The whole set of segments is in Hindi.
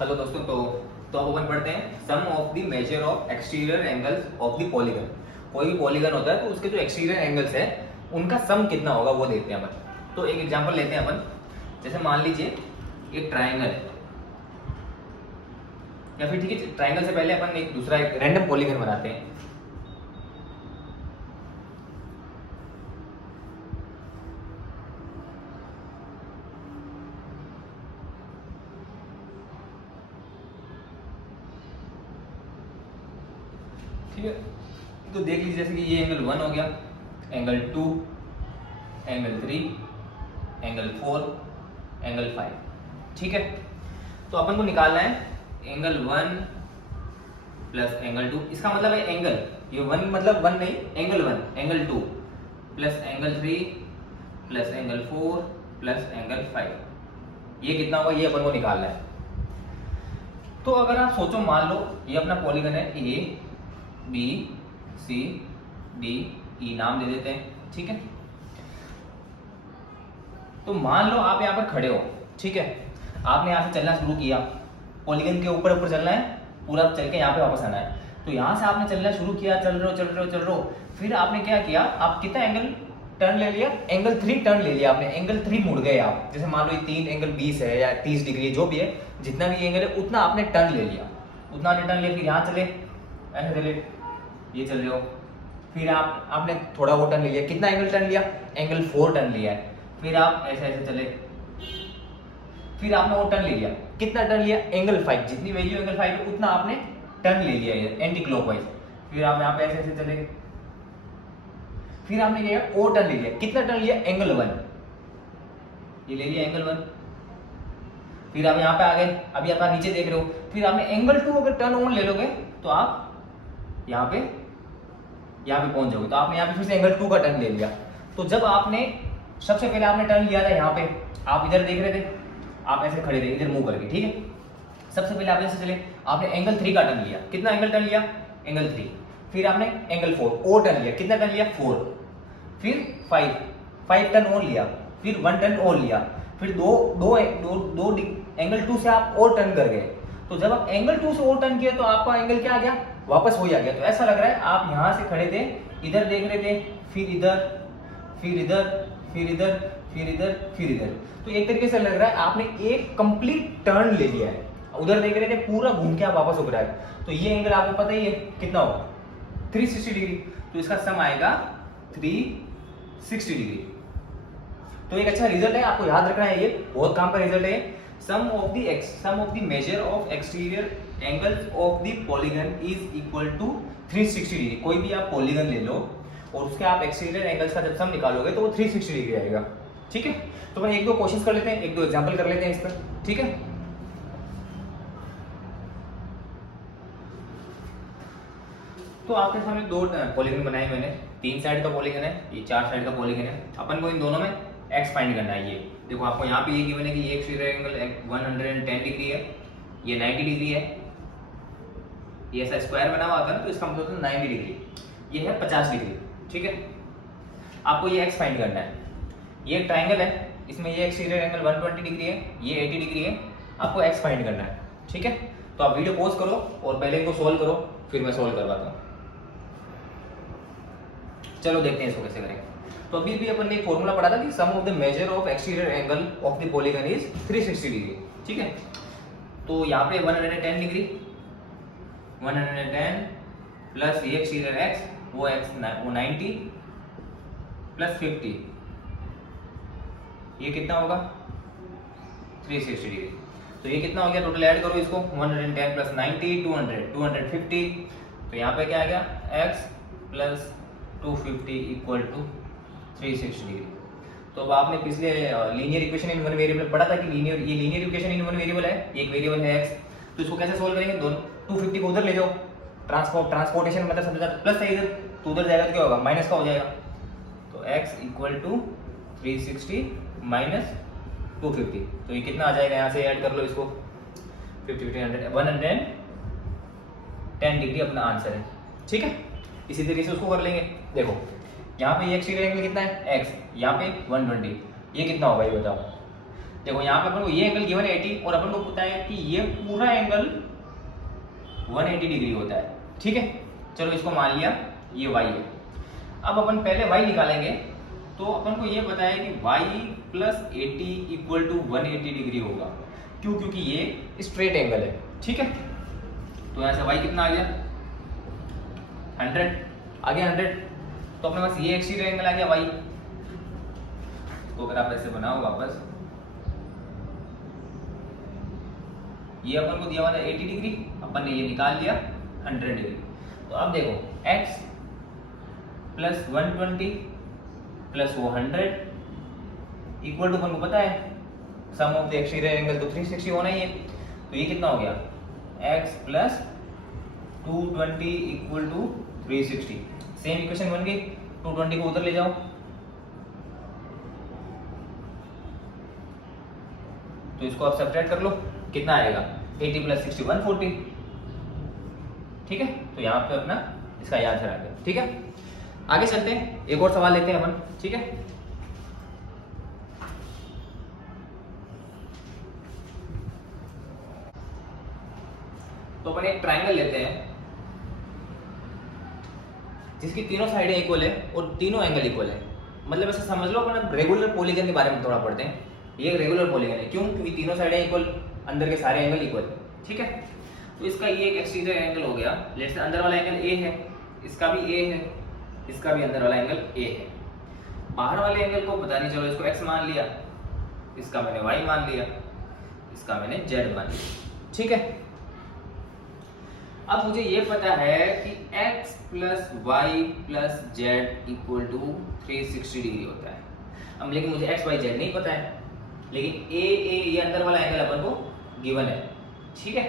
हेलो दोस्तों, तो अब अपन पढ़ते हैं sum of the measure of exterior angles of the polygon. कोई भी पॉलीगन होता है तो उसके जो एक्सटीरियर एंगल्स है उनका सम कितना होगा वो देखते हैं अपन। तो एक एग्जांपल लेते हैं अपन। जैसे मान लीजिए एक ट्राइंगल है, या फिर ठीक है, ट्राइंगल से पहले अपन एक दूसरा एक रैंडम पॉलीगन बनाते हैं। ठीक है, तो देख लीजिए जैसे कि ये एंगल 1 हो गया, एंगल 2, एंगल 3, एंगल 4, एंगल 5। ठीक है, तो अपन को निकालना है एंगल 1 प्लस एंगल 2। इसका मतलब है एंगल, ये 1 मतलब 1 नहीं, angle 1, angle 2 plus angle 3 plus angle 4 plus angle 5। ये कितना होगा, ये अपन को निकालना है। तो अगर आप सोचो, मान लो ये अपना पॉलीगन है, A B C D E, नाम दे देते हैं। ठीक है, तो मान लो आप यहाँ पर खड़े हो। ठीक है, आपने यहाँ से चलना शुरू किया, पॉलीगन के ऊपर ऊपर चलना है, पूरा चल के यहाँ पे वापस आना है। तो यहाँ से आपने चलना शुरू किया, चल रहे हो। फिर आपने क्या किया, आप कितना एंगल टर्न ले लिया, एंगल 3 टर्न ले लिया आपने, एंगल 3 मुड़ गए आप। जैसे मान लो ये 3 एंगल 20 है या 30 डिग्री जो भी है, जितना भी एंगल है उतना आपने टर्न ले लिया, उतना आपने टर्न लिया। फिर यहाँ चले, ऐसे चले, ये चल रहे हो। फिर आपने थोड़ा वो टर्न ले लिया, कितना एंगल टर्न लिया, एंगल 4 टर्न लिया है। फिर आप ऐसे ऐसे चले, फिर आपने वो टर्न ले लिया, कितना टर्न लिया, एंगल 5, जितनी वैल्यू एंगल 5 है उतना आपने टर्न ले लिया एंटी क्लॉकवाइज। फिर आप यहाँ पे ऐसे ऐसे चले, फिर आपने क्या किया, ओ टर्न ले लिया, कितना टर्न लिया, एंगल 1, ये ले लिया एंगल 1। फिर आप यहाँ पे आ गए, अभी आप नीचे देख रहे हो। फिर आपने एंगल 2 अगर टर्न ऑन ले लोगे तो आप यहाँ पे पहुंच जाओगे। तो आपने यहाँ पे फिर से एंगल 2 का टर्न ले लिया। तो जब आपने सबसे पहले आपने टर्न लिया था यहाँ पे, आप इधर देख रहे थे, आप ऐसे खड़े थे इधर मुंह करके। ठीक है, सबसे पहले आप ऐसे चले, आपने एंगल 3 का टर्न लिया, कितना एंगल टर्न लिया, एंगल 3। फिर आपने एंगल 4 ओ टर्न लिया, कितना टर्न लिया, 4। फिर 5 टर्न और लिया, फिर 1 टर्न और लिया, फिर दो एंगल 2 से आप और टर्न कर गए। तो जब आप एंगल 2 से और टर्न किया तो आपका एंगल क्या आ गया, वापस वही आ गया। तो ऐसा लग रहा है आप यहाँ से खड़े थे, इधर देख रहे थे, फिर इधर, फिर इधर, फिर इधर, फिर इधर, फिर इधर। तो एक तरीके से लग रहा है आपने एक कंप्लीट टर्न ले लिया है। उधर देख रहे थे, पूरा घूम के आप वापस उग रहा है। तो ये एंगल आपको पता ही है कितना होगा, 360 डिग्री। तो इसका सम आएगा 360 डिग्री। तो एक अच्छा रिजल्ट है, आपको याद रखना है, ये बहुत काम का रिजल्ट है। Sum of the measure of exterior angles of the polygon is equal to 360 degree. कोई भी आप पॉलीगन ले लो और उसके आप एक्सटीरियर एंगल्स का जब सम निकालोगे तो वो 360 डिग्री आएगा। ठीक है, तो मैं एक दो क्वेश्चन कर लेते हैं, एक दो एग्जांपल कर लेते हैं इस पर। ठीक है, तो आपके सामने दो पॉलीगन बनाए मैंने, 3 साइड का पॉलीगन है, ये 4 साइड का पॉलीगन है। अपन को इन दोनों में एक्स फाइंड करना है। ये देखो, आपको यहाँ पे ये गिवन है कि ये एक्सटीरियर एंगल 110 डिग्री है, ये 90 डिग्री है। ये ऐसा स्क्वायर बना हुआ था ना, तो इसका मतलब 90 डिग्री, ये है 50 डिग्री। ठीक है, आपको ये एक्स फाइंड करना है। ये एक ट्राइंगल है, इसमें ये एक्सटीरियर एंगल 120 डिग्री है, ये 80 डिग्री है। आपको एक्स फाइंड करना है। ठीक है, तो आप वीडियो पॉज करो और पहले इनको सोल्व करो, फिर मैं सोल्व करवाता हूँ। चलो देखते हैं इसको कैसे करेंगे। तो अभी भी अपन ने एक फॉर्मूला पढ़ा था कि sum of the measure of exterior angle of the polygon is 360 degree. ठीक है, तो यहाँ पे 110 डिग्री, 110 प्लस ये एक्सटीरियर एक्स, वो 90 प्लस 50, ये कितना होगा, 360 डिग्री। तो ये कितना हो गया, टोटल ऐड करो इसको, 110 प्लस 90, 250। तो यहाँ पे क्या आ गया, x plus 250 equal to 360 degree. तो अब आपने पिछले linear equation in one variable पढ़ा था कि ये linear equation in one variable है, एक वेरिएबल है x। तो इसको कैसे सोल्व करेंगे, दोनों 250 को उधर ले जाओ, ट्रांसपोर्टेशन मतलब समझा, प्लस है इधर, तो उधर जाएगा तो क्या होगा, माइनस का हो जाएगा। तो x इक्वल टू 360 माइनस 250। तो ये कितना आ जाएगा, यहाँ से ऐड कर लो इसको, 110 डिग्री अपना आंसर है। ठीक है, इसी तरीके से उसको कर लेंगे। देखो यहाँ पे ये एक्सटीरियर एंगल कितना है, x, यहाँ पे 120, ये कितना होगा ये बताओ। देखो यहाँ पे अपन को ये एंगल गिवन है 80 और अपन को पता है कि ये पूरा एंगल 180 डिग्री होता है, ठीक है। चलो इसको मान लिया ये y है। अब अपन पहले y निकालेंगे, तो अपन को ये पता है कि y plus 80 equal to 180 degree होगा। क्यों? क्योंकि ये स्ट्रेट एंगल है, ठीक है। तो यहाँ से y कितना आ गया 100, आ गया 100। तो अपने पास ये एक्सटीरियर एंगल आ गया y। तो अगर आप ऐसे बनाओ वापस, ये अपन को दिया हुआ था 80 डिग्री, अपन ने ये निकाल लिया 100 डिग्री। तो अब देखो x प्लस 120 प्लस वो 100 इक्वल टू अपन को पता है sum of the exterior angle तो 360 होना ही है। तो ये कितना हो गया x plus 220 equal to 360। Same equation बन गई, 220 को उधर ले जाओ तो इसको आप सब्ट्रैक्ट कर लो, कितना आएगा 80 प्लस 60 140, ठीक है। तो यहाँ पे अपना इसका आंसर आ गया, ठीक है। आगे चलते हैं, एक और सवाल लेते हैं अपन, ठीक है। तो अपन एक ट्रायंगल लेते हैं जिसकी तीनों साइडें इक्वल है और तीनों एंगल इक्वल है। मतलब ऐसा समझ लो अपन रेगुलर पॉलीगन के बारे में थोड़ा पढ़ते हैं। ये रेगुलर पॉलीगन है, क्यों? क्योंकि तीनों साइडें इक्वल, अंदर के सारे एंगल इक्वल, ठीक है। तो इसका ये एक एक्सटीरियर एंगल हो गया, लेट्स से अंदर वाला एंगल ए है, इसका भी ए है, इसका भी अंदर वाला एंगल ए है। बाहर वाले एंगल को पता नहीं, चलो इसको x मान लिया, इसका मैंने y मान लिया, इसका मैंने z मान लिया, ठीक है। अब मुझे ये पता है कि x plus Y plus Z equal to 360 degree होता है। अब लेकिन मुझे x y z नहीं पता है, लेकिन a ये अंदर वाला एंगल अपन को गिवन है, ठीक है,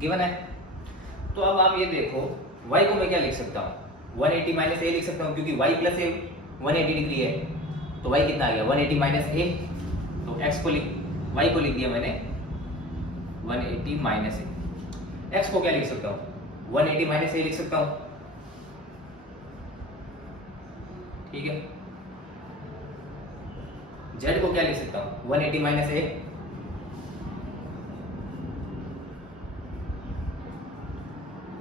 गिवन है। तो अब आप ये देखो y को मैं क्या लिख सकता हूँ 180 माइनस ए लिख सकता हूँ, क्योंकि y प्लस ए 180 डिग्री है। तो y कितना आ गया 180 माइनस ए। तो x को y को लिख दिया मैंने 180 माइनस ए। x को क्या लिख सकता हूँ 180 माइनस ए लिख सकता हूँ, ठीक है। z को क्या लिख सकता हूँ 180 माइनस ए,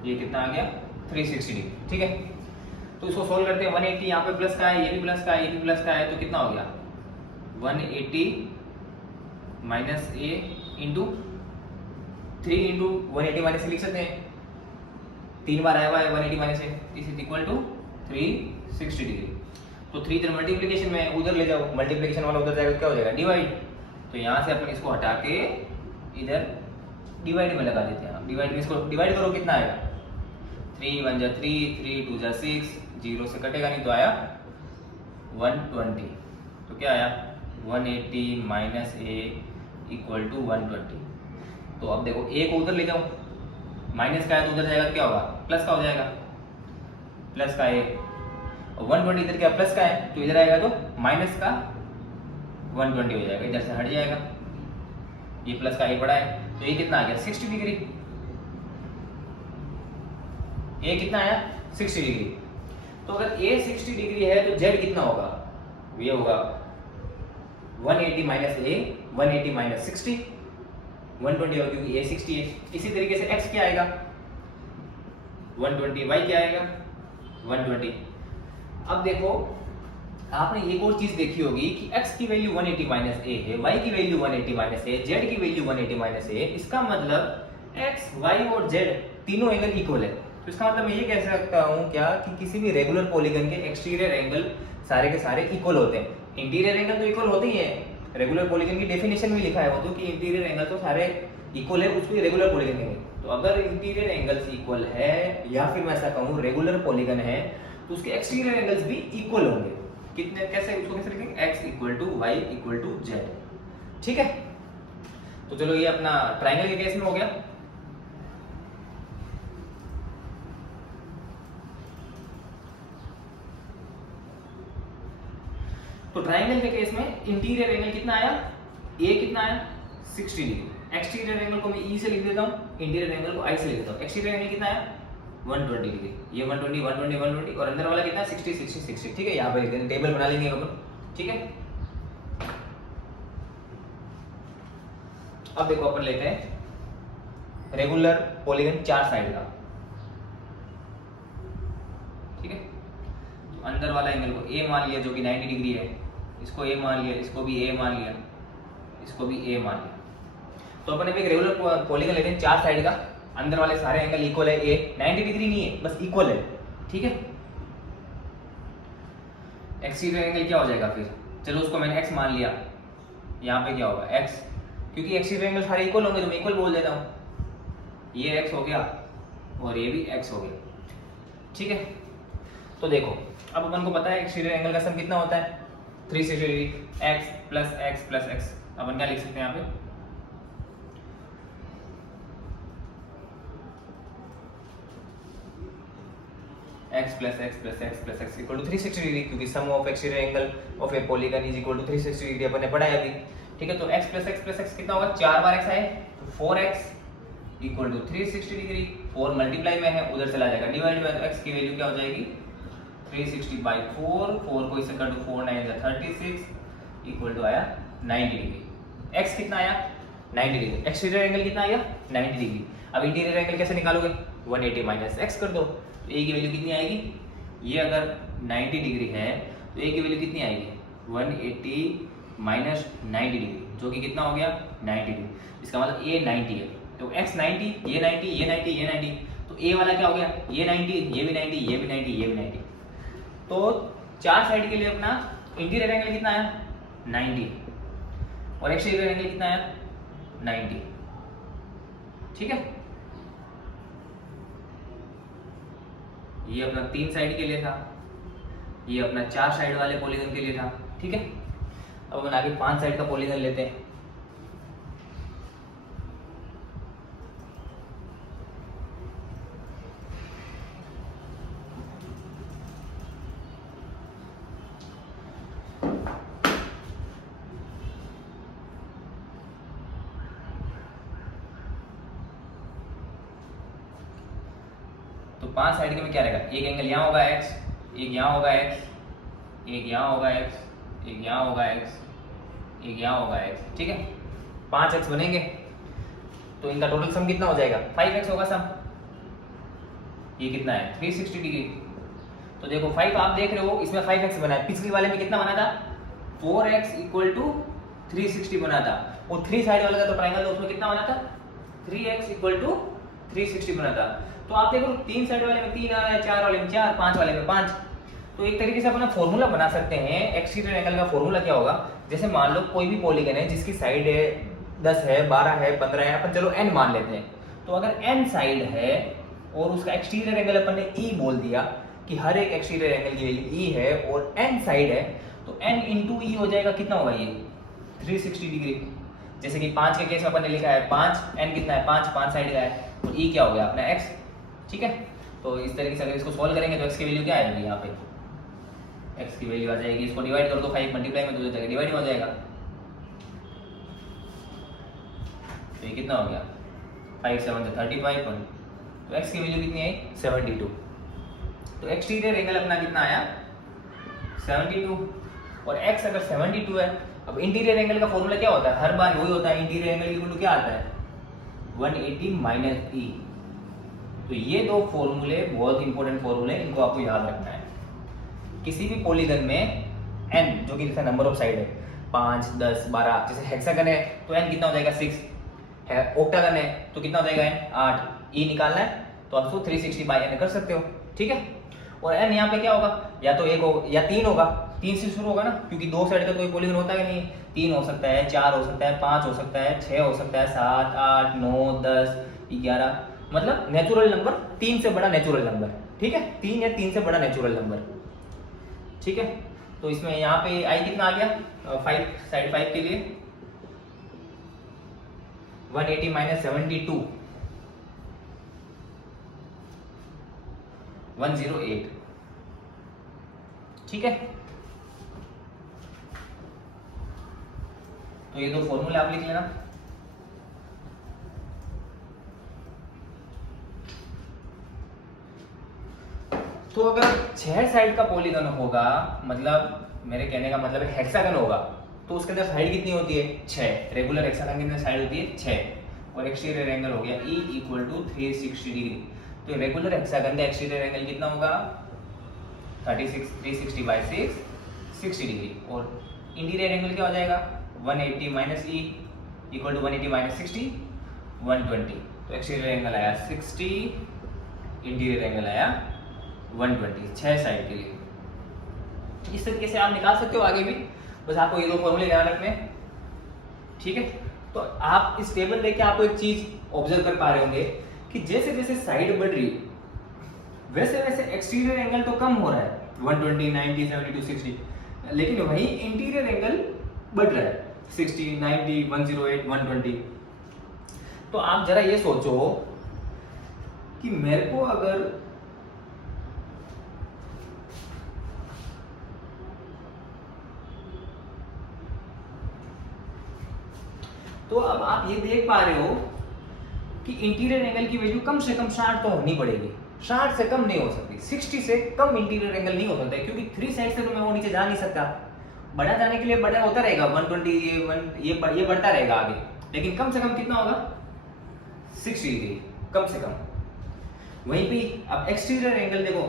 ये कितना आ गया 360 डिग्री, ठीक है। तो इसको सोल्व करते हैं, 180 यहाँ पे प्लस का है, ये भी प्लस का है, ये भी प्लस का है, तो कितना हो गया 180 minus A into 3 into 180 minus A लिख सकते हैं, 3 बार आया हुआ है 180 minus A, this is equal to 360 degree. तो 3 इधर मल्टीप्लिकेशन में उधर ले जाओ, मल्टीप्लिकेशन वाला उधर जाएगा, क्या हो जाएगा डिवाइड। तो यहाँ से अपन इसको हटा के इधर डिवाइड में लगा देते हैं। डिवाइड में इसको डिवाइड करो, कितना आएगा 3 1 जा 3, 3 2 जा 6, 0 से कटेगा नहीं तो आया 120। तो क्या आया 180 माइनस ए इक्वल टू 120। तो अब देखो ए को उधर ले जाओ, माइनस का है तो उधर जाएगा, क्या होगा प्लस का हो जाएगा, प्लस का ए, और 120 इधर क्या प्लस का है तो इधर आएगा तो माइनस का 120 हो जाएगा, इधर से हट जाएगा, ये प्लस का ए बड़ा है। तो ये कितना आ गया 60 डिग्री, ए कितना आया 60 डिग्री। तो अगर ए 60 डिग्री है तो जेड कितना होगा, ये होगा 180 माइनस ए, 180 माइनस 60, 120 होगा क्योंकि ए 60 है। इसी तरीके से x क्या आएगा 120, y क्या आएगा 120। अब देखो आपने एक और चीज देखी होगी कि x की वैल्यू 180 माइनस ए है, y की वैल्यू 180 माइनस ए, z की वैल्यू 180 माइनस ए। इसका मतलब x, y और z तीनों एंगल इक्वल है। तो इसका मतलब मैं ये कह सकता हूँ क्या कि किसी भी रेगुलर पॉलीगन के एक्सटीरियर एंगल सारे के सारे इक्वल होते हैं। इंटीरियर एंगल तो इक्वल होते ही है, रेगुलर पॉलीगन की डेफिनेशन में लिखा है वो तो कि इंटीरियर एंगल तो सारे इक्वल है, उसको रेगुलर पॉलीगन कहेंगे। तो अगर इंटीरियर एंगल्स इक्वल है या फिर मैं ऐसा कहूँ रेगुलर पॉलीगन है तो उसके एक्सटीरियर एंगल्स भी इक्वल होंगे। कितने, कैसे, उसको कैसे लिखेंगे x equal to Y equal to Z, ठीक है। तो चलो ये अपना ट्राइंगल के केस में हो गया। तो ट्राइंगल के केस में इंटीरियर एंगल कितना आया, ए कितना आया 60 डिग्री। एक्सटीरियर एंगल को मैं ई से लिख देता हूँ, इंटीरियर एंगल को आई से लिख देता हूँ। एक्सटीरियर एंगल कितना आया 120 डिग्री, ये 120 120 120 और अंदर वाला कितना 60 60 60, ठीक है। यहाँ पे लिख देंगे, टेबल बना लेंगे अपन, ठीक है। अब देखो अपन लेते हैं रेगुलर पॉलीगन 4 साइड का, ठीक है। तो अंदर वाला एंगल को ए मान लिया जो कि 90 डिग्री है, इसको ए मान लिया, इसको भी ए मान लिया, इसको भी ए मान लिया। तो अपन एक रेगुलर पॉलीगन लेते हैं 4 साइड का, अंदर वाले सारे एंगल इक्वल है, ए 90 डिग्री नहीं है, बस इक्वल है, ठीक है। एक्सटीरियर एंगल क्या हो जाएगा फिर, चलो उसको मैंने x मान लिया, यहाँ पे क्या होगा x, क्योंकि एक्सटीरियर एंगल सारे इक्वल होंगे तो मैं इक्वल बोल देता हूँ, ये x हो गया और ये भी x हो गया, ठीक है। तो देखो अब अपन को पता है एक्सटीरियर एंगल का सम कितना होता है 360 degree, x plus x plus x। अपन क्या लिख सकते हैं यहाँ पे, x plus x plus x plus x equal to 360 degree, क्योंकि sum of exterior angle of a polygon is equal to 360 degree अपन ने पढ़ा है अभी, ठीक है। तो x plus x कितना होगा, 4 बार x आए तो 4x equal to 360 degree, 4 multiply में है उधर चला जाएगा डिवाइड बाय, तो x की वैल्यू क्या हो जाएगी 360 बाई 4, 4 को इससे काटो 4 9 जा 36 इक्वल टू आया 90 डिग्री। x कितना आया 90 डिग्री, एक्सटीरियर एंगल कितना आया 90 डिग्री। अब इंटीरियर एंगल कैसे निकालोगे, 180 माइनस x कर दो, तो a की वैल्यू कितनी आएगी, ये अगर 90 डिग्री है तो a की वैल्यू कितनी आएगी 180 माइनस 90 डिग्री, जो कि कितना हो गया 90 डिग्री। इसका मतलब a 90 है, तो x 90, ये 90, ये 90, ये 90, तो a वाला क्या हो गया, ये 90, ये भी 90, ये भी 90, ये भी 90। तो 4 साइड के लिए अपना इंटीरियर एंगल कितना आया 90 और एक्सटीरियर एंगल कितना आया 90, ठीक है। ये अपना 3 साइड के लिए था, ये अपना 4 साइड वाले पॉलीगन के लिए था, ठीक है। अब अपन आगे 5 साइड का पॉलीगन लेते हैं। तो 5 साइड के में क्या रहेगा, एक एंगल यहाँ होगा x, एक यहाँ होगा x, एक यहाँ होगा x, एक यहाँ होगा x, एक यहाँ होगा x, ठीक है। 5x बनेंगे तो इनका टोटल सम कितना हो जाएगा 5x होगा सम। ये कितना है 360 डिग्री। तो देखो 5 आप देख रहे हो इसमें 5x बना है, पिछली वाले में कितना बना था 4x इक्वल टू 360 बना था, और 3 साइड वाले का तो ट्रायंगल उसमें कितना बना था 3x इक्वल टू 360 बना था। तो आप देखो 3 साइड वाले में 3 आ रहा है, 4 वाले में 4, 5 वाले में 5। तो एक तरीके से अपना फॉर्मूला बना सकते हैं। एक्सटीरियर एंगल का फॉर्मूला क्या होगा, जैसे मान लो कोई भी पॉलीगन है जिसकी साइड है 10 है, 12 है, 15 है, अपन चलो n मान लेते हैं। तो अगर n साइड है और उसका एक्सटीरियर एंगल अपन ने e बोल दिया कि हर एक एक्सटीरियर एंगल की वैल्यू e है और n साइड है, तो n इंटू e हो जाएगा कितना होगा ये 360 डिग्री। जैसे कि 5 के केस में अपन ने लिखा है 5, n कितना है 5 साइड का है, तो e क्या हो गया अपना x, ठीक है। तो इस तरीके से अगर इसको सॉल्व करेंगे तो x की वैल्यू क्या आएगी, यहाँ पे x की वैल्यू आ जाएगी, इसको डिवाइड कर दो 5 मल्टीप्लाई में तो हो जाएगा डिवाइड हो जाएगा, तो ये कितना हो गया 5 7 35 1, तो x की वैल्यू कितनी आई 72। तो एक्सटीरियर एंगल अपना कितना आया 72, और x अगर 72 है। अब इंटीरियर एंगल का फॉर्मूला क्या होता है, हर बार वही होता है, इंटीरियर एंगल इक्वल टू क्या आता है 180 माइनस e। तो ये दो फॉर्मूले बहुत इंपॉर्टेंट फॉर्मूले, इनको आपको याद रखना है। किसी भी पॉलीगन में n जो कि जैसे नंबर ऑफ साइड है 5 10 12, जैसे हेक्सागन है तो n कितना हो जाएगा 6 है, ऑक्टागन है तो कितना हो जाएगा n 8, e निकालना है तो आप 360 बाय n कर सकते हो, ठीक है। और n यहाँ पे क्या होगा, या तो 1 होगा या 3 होगा, 3 से शुरू होगा ना, क्योंकि 2 साइड का कोई पॉलीगन होता है नहीं, 3 हो सकता है, 4 हो सकता है, 5 हो सकता है, 6 हो सकता है, 7 8 9 10 11, मतलब नेचुरल नंबर 3 से बड़ा नेचुरल नंबर, ठीक है, 3 या 3 से बड़ा नेचुरल नंबर, ठीक है। तो इसमें यहाँ पे आई कितना आ गया 5 साइड 5 के लिए 180 माइनस 72 108, ठीक है। तो ये दो फॉर्मूले आप लिख लेना। तो अगर 6 साइड का पॉलीगन होगा, मतलब मेरे कहने का मतलब हेक्सागन होगा, तो उसके अंदर साइड कितनी होती है 6, रेगुलर हेक्सागन के अंदर साइड होती है 6 और एक्सटीरियर एंगल हो गया E इक्वल टू 360 डिग्री। तो रेगुलर हेक्सागन का एक्सटीरियर एंगल कितना होगा 36 360 बाई 6 60 डिग्री और इंटीरियर एंगल क्या हो जाएगा 180 minus E equal to 180 minus 60 120। तो एक्सटीरियर एंगल आया 60, इंटीरियर एंगल आया 120 6 साइड के लिए। इस तरीके से आप निकाल सकते हो आगे भी, बस आपको ये दो फॉर्मूले ध्यान रखने हैं, ठीक है। तो आप इस टेबल लेके आपको एक चीज ऑब्जर्व कर पा रहे होंगे कि जैसे जैसे साइड बढ़ रही है वैसे वैसे एक्सटीरियर एंगल तो कम हो रहा है 120 90 72 60, लेकिन वही इंटीरियर एंगल बढ़ रहा है 60 90 108 120। तो आप जरा ये सोचो कि मेरे को अगर तो अब आप ये देख पा रहे हो कि इंटीरियर एंगल की वैल्यू कम से कम 60 तो होनी पड़ेगी, 60 से कम नहीं हो सकती, 60 से कम इंटीरियर एंगल नहीं हो सकता है, क्योंकि 3 साइड से तो मैं वो नीचे जा नहीं सकता। बड़ा जाने के लिए बड़ा होता रहेगा 120 ये बढ़ता रहेगा आगे, लेकिन कम से कम कितना होगा 60 डिग्री कम से कम। वहीं पे अब एक्सटीरियर एंगल देखो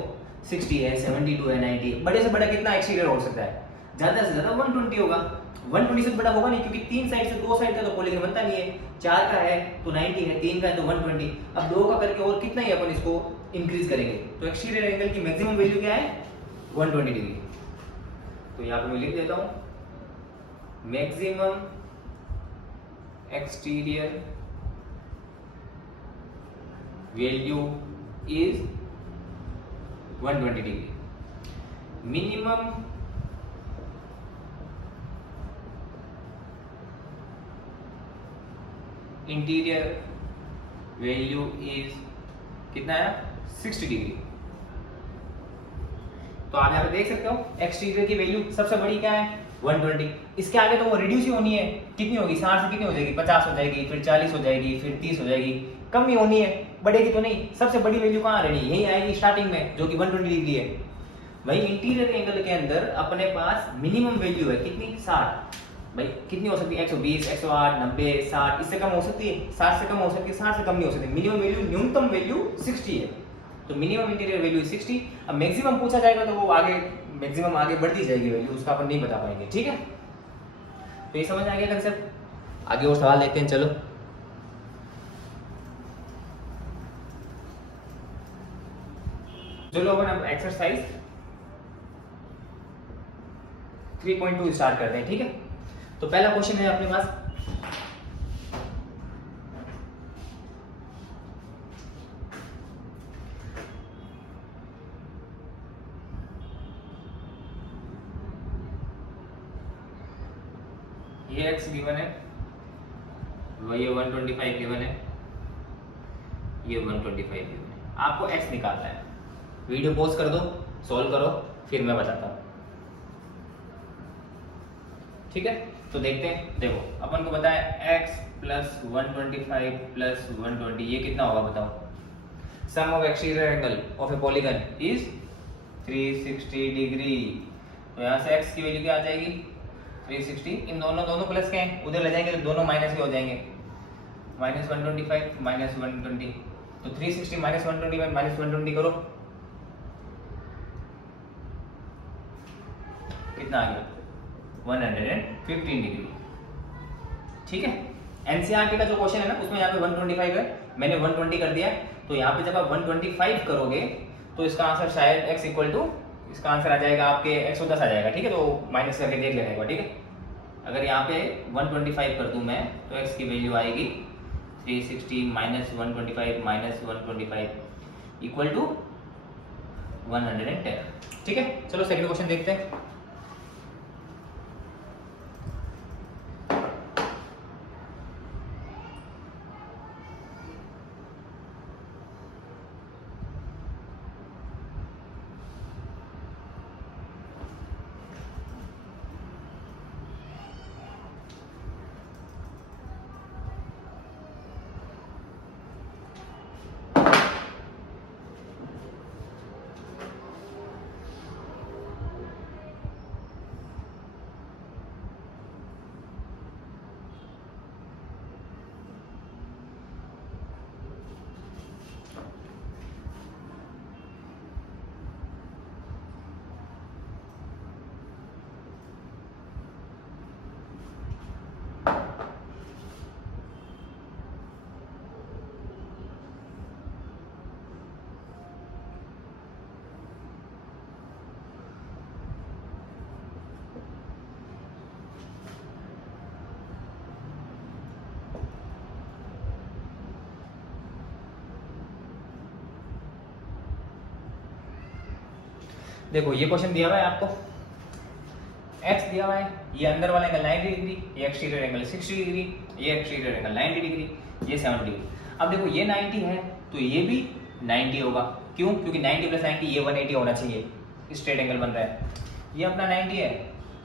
60 है 72 है 90, बड़े से बड़ा कितना एक्सटीरियर हो सकता है, ज्यादा से ज्यादा 120 होगा। 120 से बड़ा होगा नहीं, क्योंकि 3 साइड से 2 साइड का तो पॉलीगन बनता नहीं है, 4 का है तो 90 है, 3 का है तो 120। अब 2 का करके और कितना ही अपन इसको इंक्रीज करेंगे, तो एक्सटीरियर एंगल की मैक्सिमम वैल्यू क्या है 120 डिग्री। तो यहाँ पे मैं लिख देता हूं maximum exterior value is 120 degree, minimum interior value is कितना है 60 डिग्री। तो आप यहाँ पे देख सकते हो एक्सटीरियर की वैल्यू सबसे बड़ी क्या है 120, इसके आगे तो वो रिड्यूस ही होनी है, कितनी होगी 60 से कितनी हो जाएगी 50 हो जाएगी, फिर 40 हो जाएगी, फिर 30 हो जाएगी, कम ही होनी है, बढ़ेगी तो नहीं। सबसे बड़ी वैल्यू कहाँ रहनी है, यही आएगी स्टार्टिंग में जो कि 120 डिग्री है। वही इंटीरियर एंगल के अंदर अपने पास मिनिमम वैल्यू है कितनी 60, भाई कितनी हो सकती है 120 108 90 60, इससे कम हो सकती है 60 से कम हो सकती है, 60 से कम नहीं हो सकती। मिनिमम वैल्यू न्यूनतम वैल्यू 60 है, तो मिनिमम इंटीरियर वैल्यू 60। अब मैक्सिमम पूछा जाएगा तो वो आगे मैक्सिमम आगे बढ़ती जाएगी वैल्यू, उसका अपन नहीं बता पाएंगे, ठीक है। तो ये समझ आ गया कंसेप्ट। आगे और सवाल देखते हैं, चलो। चलो अपन अब एक्सरसाइज 3.2 स्टार्ट करते हैं, ठीक है। तो पहला क्वेश्चन है अपने पास, ये x गिवन है, ये 125 गिवन है, ये 125 गिवन है। आपको x निकालना है। वीडियो पॉज कर दो, सॉल्व करो, फिर मैं बताता हूँ, ठीक है। तो देखते हैं, देखो अपन को बताया x प्लस 125 प्लस 120 ये कितना होगा बताओ। Sum of exterior angle of a polygon is 360 degree. तो यहाँ से x की वैल्यू क्या आ जाएगी 360, इन दोनों प्लस के हैं, उधर ले जाएंगे तो दोनों माइनस के हो जाएंगे, माइनस 125 माइनस 120। तो 360 माइनस 125 माइनस 120 करो, कितना आ गया 115 डिग्री, ठीक है। एनसीईआरटी का जो क्वेश्चन है ना उसमें यहाँ पे 125 है, मैंने 120 कर दिया। तो यहाँ पे जब आप 125 करोगे तो इसका आंसर शायद x इक्वल टू, इसका आंसर आ जाएगा आपके 110 आ जाएगा, ठीक है। तो माइनस करके देख लेना एक बार, ठीक है। अगर यहाँ पे 125 कर दूं मैं तो x की वैल्यू आएगी 360 माइनस 125 माइनस 125 इक्वल टू 110, ठीक है। चलो सेकंड क्वेश्चन देखते हैं। देखो ये क्वेश्चन दिया हुआ है आपको, एक्स दिया हुआ है, ये अंदर वाला एंगल 90 डिग्री, ये एक्सटीरियर एंगल 60 डिग्री, ये एक्सटीरियर एंगल 90 डिग्री, ये 70 डिग्री। अब देखो ये 90 है तो ये भी 90 होगा, क्यों? क्योंकि 90 प्लस 90 ये 180 होना चाहिए, स्ट्रेट एंगल बन रहा है। ये अपना 90 है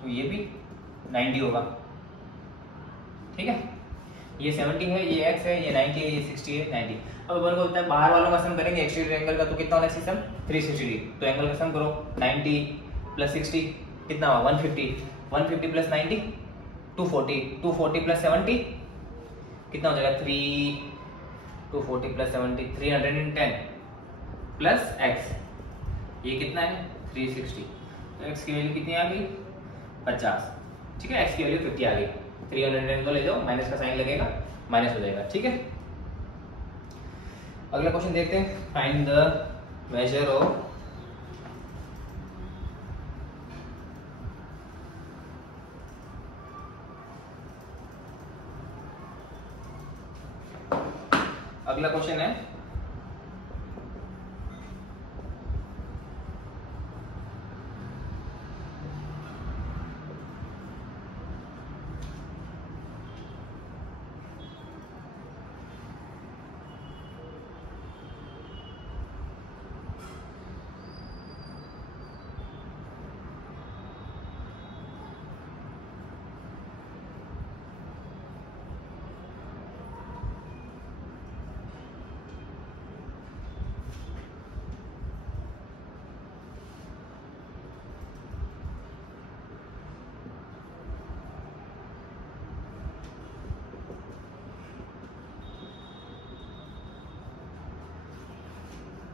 तो ये भी 90 होगा, ठीक है। ये 70 है, ये x है, ये 90 है, ये 60 है, 90। अब अपन को होता है बाहर वालों का सम करेंगे एक्सटीरियर एंगल का, तो कितना होना चाहिए सम? 360 डिग्री। तो एंगल का सम करो, 90 प्लस 60 कितना हुआ? 150, 150 प्लस 90 240, 240 प्लस 70 कितना हो जाएगा? 240 प्लस 70 310 प्लस x, ये कितना है? 360। तो x की वैल्यू कितनी आ गई? 50, ठीक है। x की वैल्यू 50 आ गई। 310 को ले जाओ, माइनस का साइन लगेगा, माइनस हो जाएगा, ठीक है। अगला क्वेश्चन देखते हैं, फाइंड द मेजर ऑफ अगला क्वेश्चन है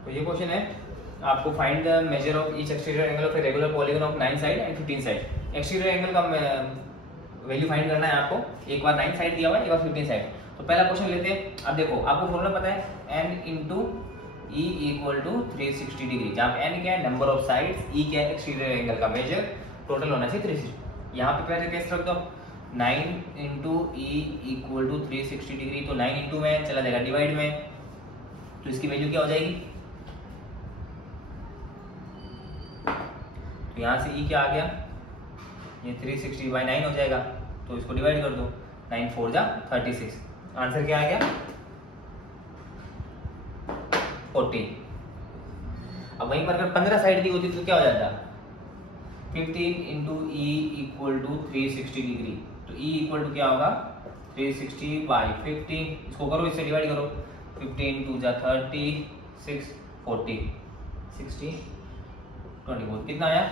तो ये क्वेश्चन है आपको, find the measure of each exterior angle of a regular polygon of 9 side and 15 side. Exterior angle का वैल्यू फाइंड करना है आपको, एक बार 9 साइड दिया हुआ है, एक बार 15 साइड। तो पहला क्वेश्चन लेते हैं। अब देखो आपको फॉर्मूला पता है n into E equal to 360 degree, जहाँ पे n क्या है? नंबर ऑफ साइड्स, e क्या है? एक्सटीरियर एंगल का मेजर, टोटल होना चाहिए 360। यहाँ पे पहले केस रख दो, 9 into E equal to 360 degree, तो 9 इंटू में चला जाएगा डिवाइड में, तो इसकी वैल्यू क्या हो जाएगी? तो यहाँ से e क्या आ गया? ये 360 बाई 9 हो जाएगा, तो इसको डिवाइड कर दो, 9 4 जा 36। आंसर क्या आ गया? 40। अब वहीं पर अगर 15 साइड दी होती तो क्या हो जाता? 15 into E equal to 360 degree, तो e इक्वल टू क्या होगा? 360 बाई 15, इसको करो, इससे डिवाइड करो, 15 2 जा 36, 40, 60 24, कितना आया?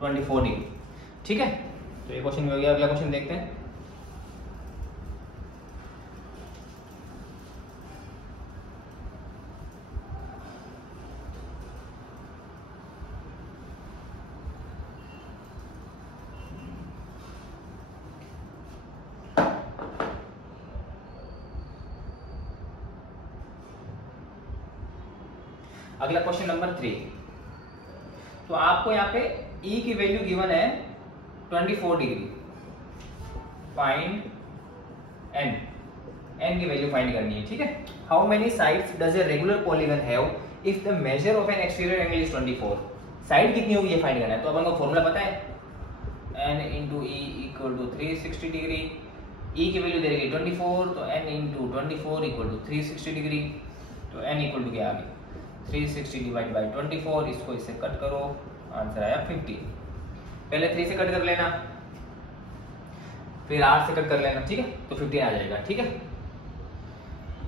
24 डिग्री, ठीक है। तो ये क्वेश्चन हो गया। अगला क्वेश्चन देखते हैं। अगला क्वेश्चन नंबर 3। तो आपको यहाँ पे E की वैल्यू गिवन है 24 डिग्री, फाइंड n की वैल्यू फाइंड करनी है, ठीक है। How many sides does a regular polygon have if the measure of N exterior angle is 24? Side कितनी होगी ये फाइंड करना है। तो अपन को फॉर्मूला पता है, n into E equal to 360 degree, e की वैल्यू दे देगी 24, तो n into 24 equal to 360 degree, तो n इक्वल टू क्या आ गया? 360 डिवाइड बाई 24, इसको इससे कट करो, आंसर आया 50। पहले 3 से कट कर लेना, फिर 8 से कट कर लेना, ठीक है, तो 15 आ जाएगा, ठीक है।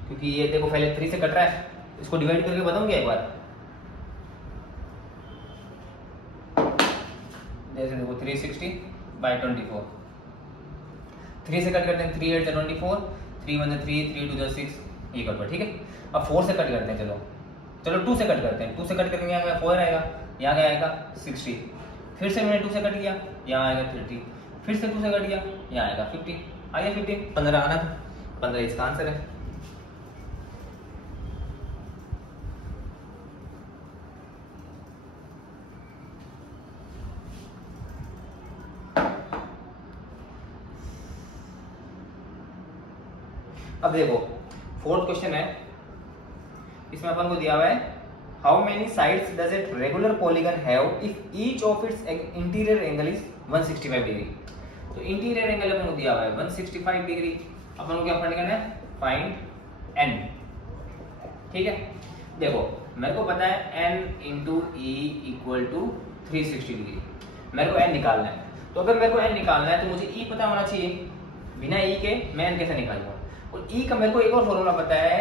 क्योंकि ये देखो पहले 3 से कट रहा है, इसको डिवाइड करके बताऊंगी एक बार। जैसे देखो 360 बाई 24, 3 से कट करते हैं, 3 8 24, 3 1 3, 3 2 6, ये कर दो, ठीक है। अब 4 से कट करते हैं, चलो 2 से कट करते हैं। 2 से कट करके यहाँ 4 आएगा, यहाँ क्या आएगा? 60। फिर से मैंने 2 से कट किया, यहाँ आएगा 30। फिर से 2 से कट किया, यहाँ आएगा 50। आ गया 50, 15 आना था, 15 इसका आंसर है। अब देखो 4th क्वेश्चन है, इसमें अपन को दिया हुआ है how many sides does it regular polygon have if each of its interior angle is 165 degree. तो इंटीरियर एंगल अपन को दिया हुआ है 165 डिग्री, अपन को क्या फाइंड करना है, फाइंड n। ठीक है, देखो मेरे को पता है n into E equal to 360 degree, मेरे को n निकालना है। तो अगर मेरे को n निकालना है तो मुझे e पता होना चाहिए, बिना e के मैं n कैसे निकालूंगा। और e का मेरे को एक और फॉर्मूला पता है,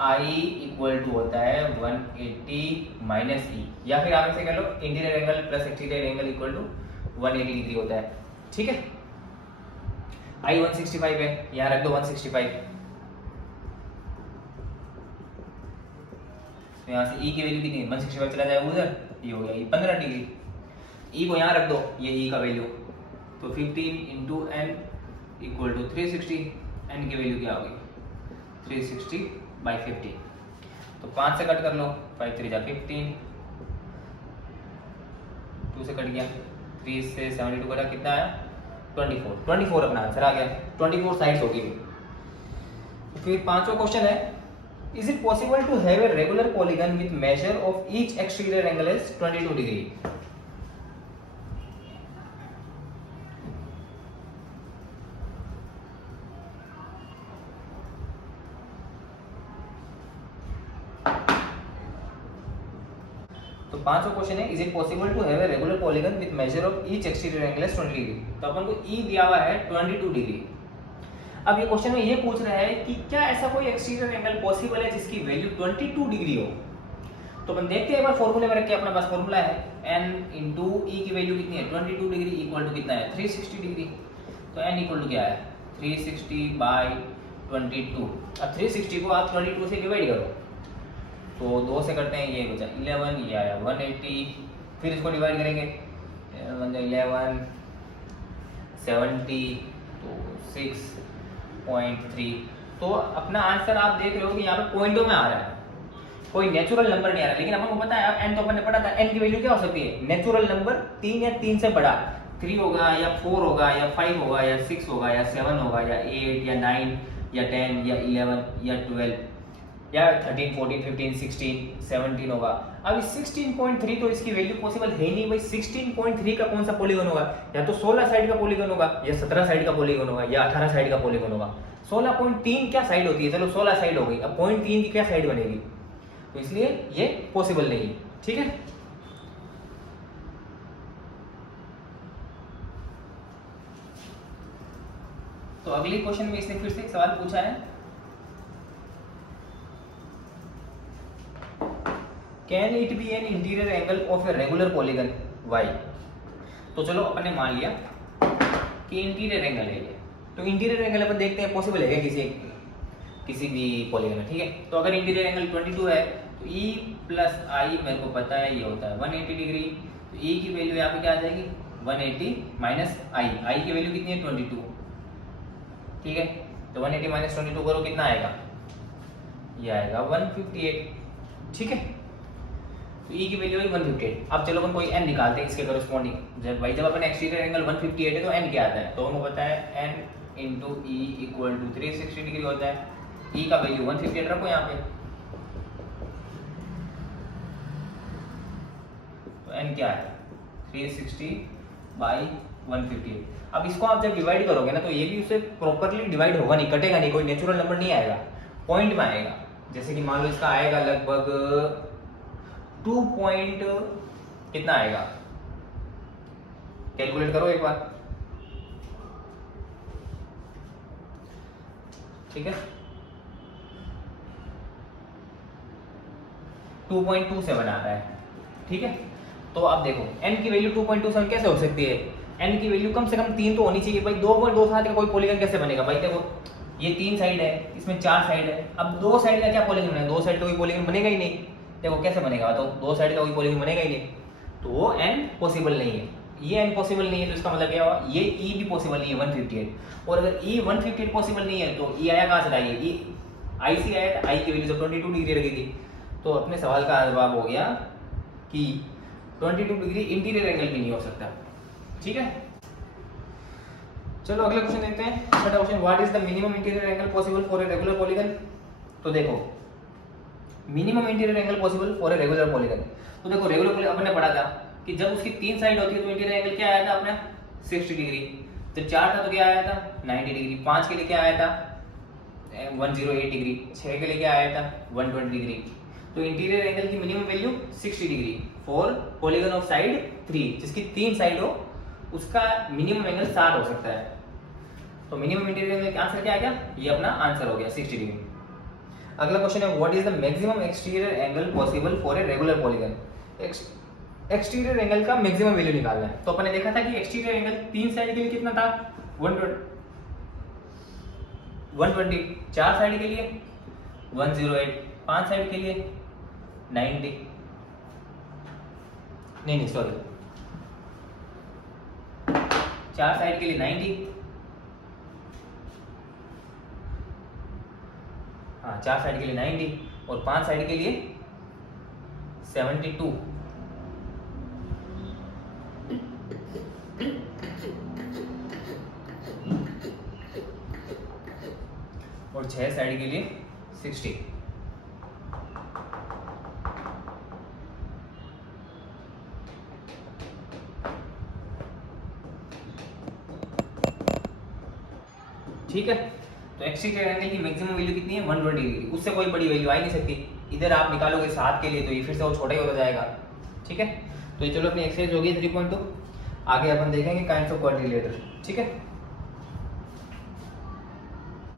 i इक्वल टू होता है 180 माइनस ई, या फिर आप ऐसे कह लो interior angle plus exterior angle equal to 180 degree होता है। ठीक है, i 165 है, यहाँ रख दो 165, यहाँ से e की वैल्यू कितनी है, 165 चला जाएगा उधर, ये हो गया ये 15 डिग्री। e को यहाँ रख दो, ये e का वैल्यू, तो 15 into n equal to 360, n की वैल्यू क्या होगी 360 बाई 50, तो 5 से कट कर लो, 5 3 जा 15, 2 से कट गया, 3 से 72 कटा, कितना आया 24 अपना आंसर आ गया, 24 साइड्स होगी। फिर पांचवा क्वेश्चन है, is it possible to have a regular polygon with measure of each exterior angle is 22 degree. तो पांचवा क्वेश्चन है, is it possible to have a regular polygon with measure of each exterior angle is 20 degree. तो अपन को ई दिया हुआ है 22 डिग्री। अब ये क्वेश्चन में ये पूछ रहा है कि क्या ऐसा कोई एक्सटीरियर एंगल पॉसिबल है जिसकी वैल्यू 22 डिग्री हो। तो अपन देखते हैं एक बार फॉर्मूले में रख के, अपना पास फॉर्मूला है n इंटू ई की वैल्यू कितनी है 22 डिग्री इक्वल टू कितना है 360 डिग्री। तो n इक्वल टू क्या है 360 बाई 22। अब 360 को आप 22 से डिवाइड करो, तो 2 से करते हैं, ये बचा 11, ये आया 180, फिर इसको डिवाइड करेंगे 11 70, तो 6.3। तो अपना आंसर आप देख रहे हो कि यहाँ पे पॉइंटों में आ रहा है, कोई नेचुरल नंबर नहीं आ रहा। लेकिन अपन को पता है n तो अपन ने पढ़ा था, n की वैल्यू क्या हो सकती है, नेचुरल नंबर 3 या 3 से बड़ा, 3 होगा या 4 होगा या 5 होगा या 6 होगा या 7 होगा या 8 या 9 या 10 या 11 या 12 या 13 14 15 16 17 होगा। अब इस 16.3 तो इसकी वैल्यू पॉसिबल है नहीं भाई। 16.3 का कौन सा पॉलीगन होगा, या तो 16 साइड का पॉलीगन होगा या 17 साइड का पॉलीगन होगा या 18 साइड का पॉलीगन होगा। 16.3 क्या साइड होती है, चलो 16 साइड हो गई, अब 0.3 की क्या साइड बनेगी, तो इसलिए ये पॉसिबल नहीं है। ठीक है, तो अगले क्वेश्चन में इसने फिर से एक सवाल पूछा है, can it be an interior angle of a regular polygon y। तो चलो अपन ने मान लिया कि इंटीरियर एंगल है ये, तो इंटीरियर एंगल अपन देखते हैं पॉसिबल है किसी भी पॉलीगन में। ठीक है, तो अगर इंटीरियर एंगल 22 है तो e प्लस आई मेरे को पता है ये होता है 180 डिग्री। तो e की वैल्यू यहाँ पे क्या आ जाएगी 180 माइनस आई की वैल्यू कितनी है 22। ठीक है, तो 180 माइनस 22 करो, कितना आएगा, ये आएगा 158। ठीक है, तो e की वैल्यू है 158। अब चलो अपन कोई n निकालते हैं इसके कॉरेस्पॉन्डिंग। जब अपन एक्सटीरियर एंगल 158 है तो n क्या आता है, तो हमको पता है n into E equal to 360 degree होता है। e का वैल्यू 158 रखो यहाँ पे, तो n क्या है 360 बाई 158। अब इसको आप जब डिवाइड करोगे ना तो ये भी उससे प्रॉपरली डिवाइड होगा नहीं, कटेगा नहीं, कोई नेचुरल नंबर नहीं आएगा, पॉइंट में आएगा। जैसे कि मान लो इसका आएगा लगभग 2 पॉइंट कितना आएगा, कैलकुलेट करो एक बार। ठीक है, 2.27 आ रहा है। ठीक है, तो अब देखो n की वैल्यू 2.27 कैसे हो सकती है, n की वैल्यू कम से कम 3 तो होनी चाहिए भाई। 2.27 का कोई पॉलीगन कैसे बनेगा भाई, देखो ये 3 साइड है, इसमें 4 साइड है, अब 2 साइड का क्या पॉलीगन है, 2 साइड का कोई पॉलीगन बनेगा ही नहीं। देखो कैसे बनेगा, तो 2 साइड का कोई पॉलीगन बनेगा ही नहीं, तो वो n पॉसिबल नहीं है, ये n पॉसिबल नहीं है। तो इसका मतलब क्या हुआ, ये e भी पॉसिबल नहीं है 158। और अगर e 158 पॉसिबल नहीं है तो e आया कहाँ से, आइए e आई से आया, आई की वैल्यू जब 22 डिग्री रखी थी, तो अपने सवाल का जवाब हो गया कि 22 डिग्री इंटीरियर एंगल भी नहीं हो सकता। ठीक है, चलो अगला क्वेश्चन देखते हैं। छठा question, what is the minimum interior angle possible for a regular polygon. तो देखो minimum interior angle possible for a regular polygon. तो देखो रेगुलर पॉलीगन अपन ने पढ़ा था कि जब उसकी 3 साइड होती है तो इंटीरियर एंगल क्या आया था अपने 60 डिग्री। जब 4 था तो क्या आया था 90 डिग्री। 5 के लिए क्या आया था 108 डिग्री। 6 के लिए क्या आया था 120 डिग्री। तो इंटीरियर एंगल की minimum value 60 degree for polygon of side 3, जिसकी 3 साइड हो उसका मिनिमम एंगल 60 हो सकता है। तो मिनिमम इंटीरियर एंगल का आंसर क्या आ गया, ये अपना आंसर हो गया 60 डिग्री। अगला क्वेश्चन है what is the maximum exterior angle possible for a regular polygon. Exterior angle का मैक्सिमम वैल्यू निकालना है। तो अपन ने देखा था कि एक्सटीरियर एंगल 3 साइड के लिए कितना था 120, 4 साइड के लिए 108, 5 साइड के लिए 90, नहीं सॉरी 4 साइड के लिए 90, हाँ 4 साइड के लिए 90 और 5 साइड के लिए 72। और 6 साइड के लिए 60। ठीक है, तो एक्सटीरियर एंगल की मैक्सिमम वैल्यू कितनी है 120 डिग्री। उससे कोई बड़ी वैल्यू आ ही नहीं सकती। इधर आप निकालोगे 7 के लिए तो ये फिर से वो छोटा ही होता जाएगा। ठीक है, तो ये चलो अपनी एक्सरसाइज हो गई 3.2। आगे अपन देखेंगे काइंड्स ऑफ क्वाड्रिलेटरल। ठीक है।